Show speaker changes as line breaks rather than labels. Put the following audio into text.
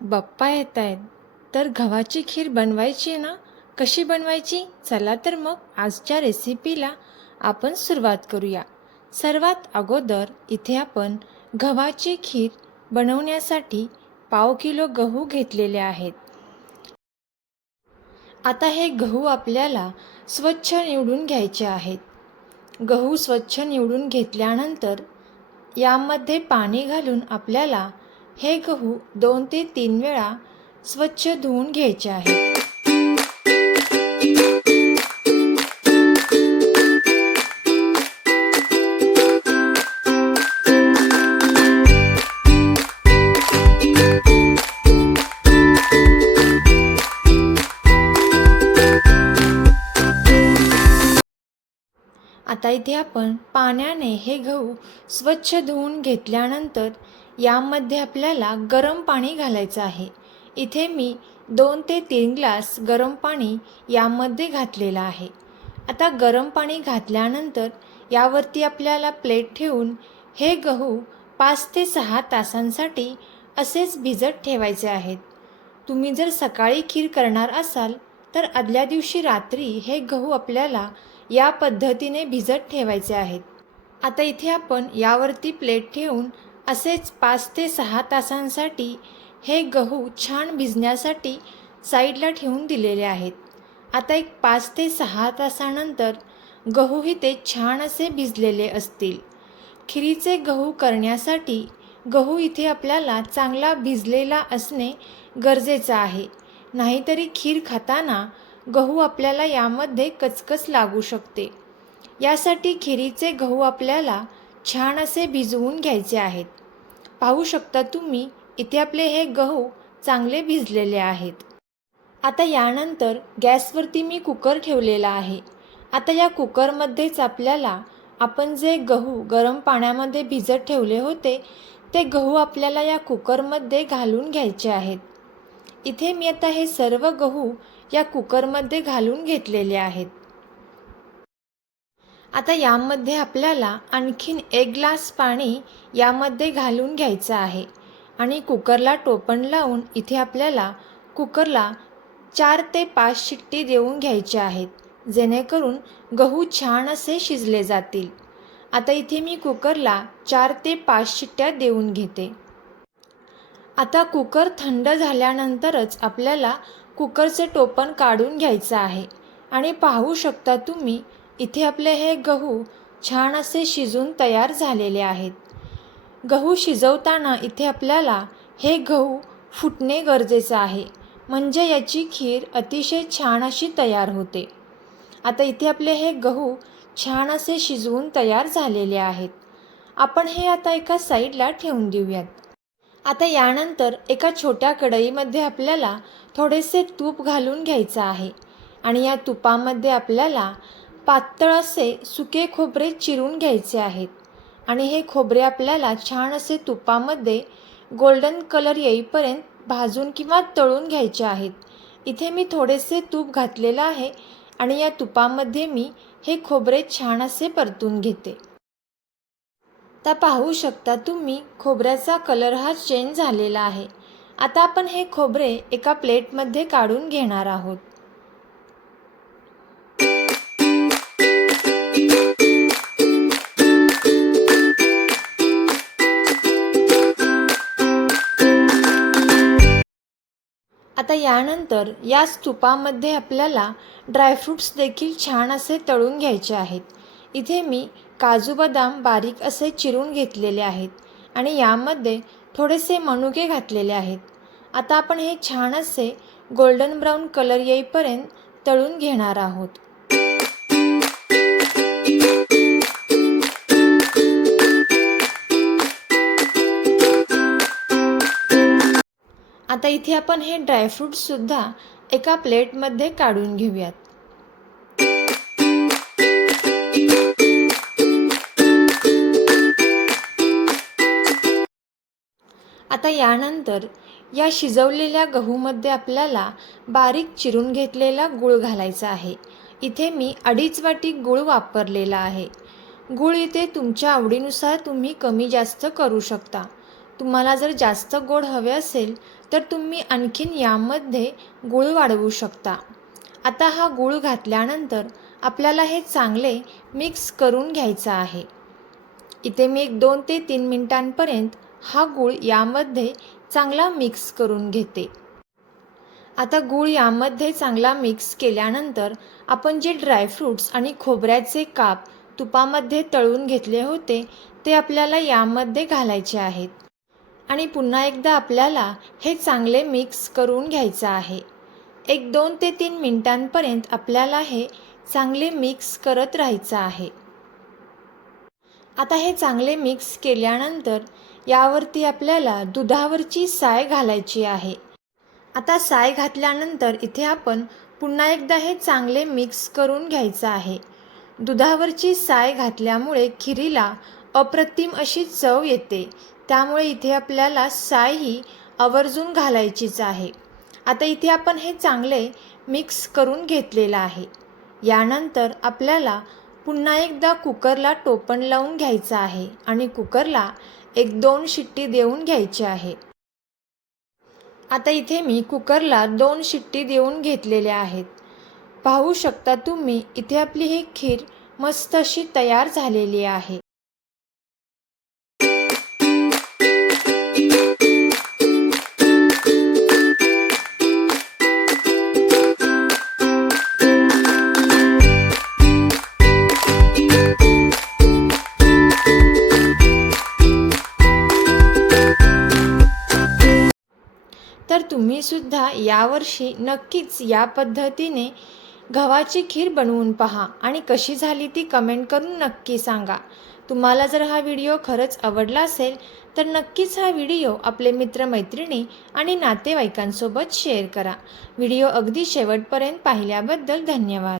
बाप्पा येत आहेत. तर गव्हाची खीर बनवायची ना? कशी बनवायची? चला तर मग आजच्या रेसिपीला आपण सुरुवात करूया. सर्वात अगोदर इथे आपण गव्हाची खीर बनवण्यासाठी पाव किलो गहू घेतलेले आहेत. आता हे गहू आपल्याला स्वच्छ निवडून घ्यायचे आहेत. गहू स्वच्छ निवडून घेतल्यानंतर यामध्ये पाणी घालून आपल्याला हे गहू दोन ते तीन वेळा स्वच्छ धुवून घ्यायचे आहे. आता इथे आपण पाण्याने हे गहू स्वच्छ धुवून घेतल्यानंतर यामध्ये आपल्याला गरम पाणी घालायचं आहे. इथे मी दोन ते तीन ग्लास गरम पाणी यामध्ये घातलेलं आहे. आता गरम पाणी घातल्यानंतर यावरती आपल्याला प्लेट ठेवून हे गहू पाच ते सहा तासांसाठी असेच भिजत ठेवायचे आहेत. तुम्ही जर सकाळी खीर करणार असाल तर आदल्या दिवशी रात्री हे गहू आपल्याला या पद्धतीने भिजत ठेवायचे आहेत. आता इथे आपण यावरती प्लेट ठेवून असेच पाच ते सहा तासांसाठी हे गहू छान भिजण्यासाठी साईडला ठेवून दिलेले आहेत. आता एक पाच ते सहा तासानंतर गहूही ते छान असे भिजलेले असतील. खिरीचे गहू करण्यासाठी गहू इथे आपल्याला चांगला भिजलेला असणे गरजेचं आहे. नाहीतरी खीर खाताना गहू आपल्याला यामध्ये कचकच लागू शकते. यासाठी खिरीचे गहू आपल्याला छान असे भिजवून घ्यायचे आहेत. पाहू शकता तुम्ही इथे आपले हे गहू चांगले भिजलेले आहेत. आता यानंतर गॅसवरती मी कुकर ठेवलेला आहे. आता या कुकरमध्येच आपल्याला आपण जे गहू गरम पाण्यामध्ये भिजत ठेवले होते ते गहू आपल्याला या कुकरमध्ये घालून घ्यायचे आहेत. इथे मी आता हे सर्व गहू या कुकरमध्ये घालून घेतलेले आहेत. आता यामध्ये आपल्याला आणखीन एक ग्लास पाणी यामध्ये घालून घ्यायचं आहे. आणि कुकरला टोपण लावून इथे आपल्याला कुकरला चार ते पाच शिट्टी देऊन घ्यायच्या आहेत जेणेकरून गहू छान असे शिजले जातील. आता इथे मी कुकरला चार ते पाच शिट्ट्या देऊन घेते. आता कुकर थंड झाल्यानंतरच आपल्याला कुकरचे टोपण काढून घ्यायचं आहे. आणि पाहू शकता तुम्ही इथे आपले हे गहू छान असे शिजून तयार झालेले आहेत. गहू शिजवताना इथे आपल्याला हे गहू फुटणे गरजेचं आहे. म्हणजे याची खीर अतिशय छान अशी तयार होते. आता इथे आपले हे गहू छान असे शिजवून तयार झालेले आहेत. आपण हे आता एका साईडला ठेवून देऊयात. आता यानंतर एका छोट्या कढईमध्ये आपल्याला थोडेसे तूप घालून घ्यायचं आहे. आणि या तुपामध्ये आपल्याला पातळ असे सुके खोबरे चिरून घ्यायचे आहेत. आणि हे खोबरे आपल्याला छान असे तुपामध्ये गोल्डन कलर येईपर्यंत भाजून किंवा तळून घ्यायचे आहेत. इथे मी थोडेसे तूप घातलेलं आहे आणि या तुपामध्ये मी हे खोबरे छान असे परतून घेते. तर पाहू शकता तुम्ही खोबऱ्याचा कलर हा चेंज झालेला आहे. आता आपण हे खोबरे एका प्लेटमध्ये काढून घेणार आहोत. आता यानंतर या स्तूपामध्ये आपल्याला ड्रायफ्रूट्स देखील छान असे तळून घ्यायचे आहेत. इथे मी काजू बदाम बारीक असे चिरून घेतलेले आहेत आणि यामध्ये थोडेसे मनुके घातलेले आहेत. आता आपण हे छान असे गोल्डन ब्राऊन कलर येईपर्यंत तळून घेणार आहोत. आता इथे आपण हे ड्रायफ्रूटसुद्धा एका प्लेटमध्ये काढून घेऊयात. आता यानंतर या शिजवलेल्या गहूमध्ये आपल्याला बारीक चिरून घेतलेला गूळ घालायचा आहे. इथे मी अडीच वाटी गूळ वापरलेला आहे. गूळ इथे तुमच्या आवडीनुसार तुम्ही कमी जास्त करू शकता. तुम्हाला जर जास्त गोड हवे असेल तर तुम्ही आणखीन यामध्ये गूळ वाढवू शकता. आता हा गूळ घातल्यानंतर आपल्याला हे चांगले मिक्स करून घ्यायचं आहे. इथे मी एक दोन ते तीन मिनिटांपर्यंत हा गूळ यामध्ये चांगला मिक्स करून घेते. आता गूळ यामध्ये चांगला मिक्स केल्यानंतर आपण जे ड्रायफ्रूट्स आणि खोबऱ्याचे काप तुपामध्ये तळून घेतले होते ते आपल्याला यामध्ये घालायचे आहेत. आणि पुन्हा एकदा आपल्याला हे चांगले मिक्स करून घ्यायचं आहे. एक दोन ते तीन मिनटांपर्यंत आपल्याला हे चांगले मिक्स करत राहायचं आहे. आता हे चांगले मिक्स केल्यानंतर यावरती आपल्याला दुधावरची साय घालायची आहे. आता साय घातल्यानंतर इथे आपण पुन्हा एकदा हे चांगले मिक्स करून घ्यायचं आहे. दुधावरची साय घातल्यामुळे खिरीला अप्रतिम अशी चव येते. त्यामुळे इथे आपल्याला साय ही आवर्जून घालायचीच आहे. आता इथे आपण हे चांगले मिक्स करून घेतलेलं आहे. यानंतर आपल्याला पुन्हा एकदा कुकरला टोपण लावून घ्यायचं आहे आणि कुकरला एक दोन शिट्टी देऊन घ्यायची आहे. आता इथे मी कुकरला दोन शिट्टी देऊन घेतलेल्या आहेत. पाहू शकता तुम्ही इथे आपली ही खीर मस्त अशी तयार झालेली आहे. तुम्हीसुद्धा यावर्षी नक्कीच या पद्धतीने गव्हाची खीर बनवून पहा आणि कशी झाली ती कमेंट करून नक्की सांगा. तुम्हाला जर हा व्हिडिओ खरंच आवडला असेल तर नक्कीच हा व्हिडिओ आपले मित्रमैत्रिणी आणि नातेवाईकांसोबत शेअर करा. व्हिडिओ अगदी शेवटपर्यंत पाहिल्याबद्दल धन्यवाद.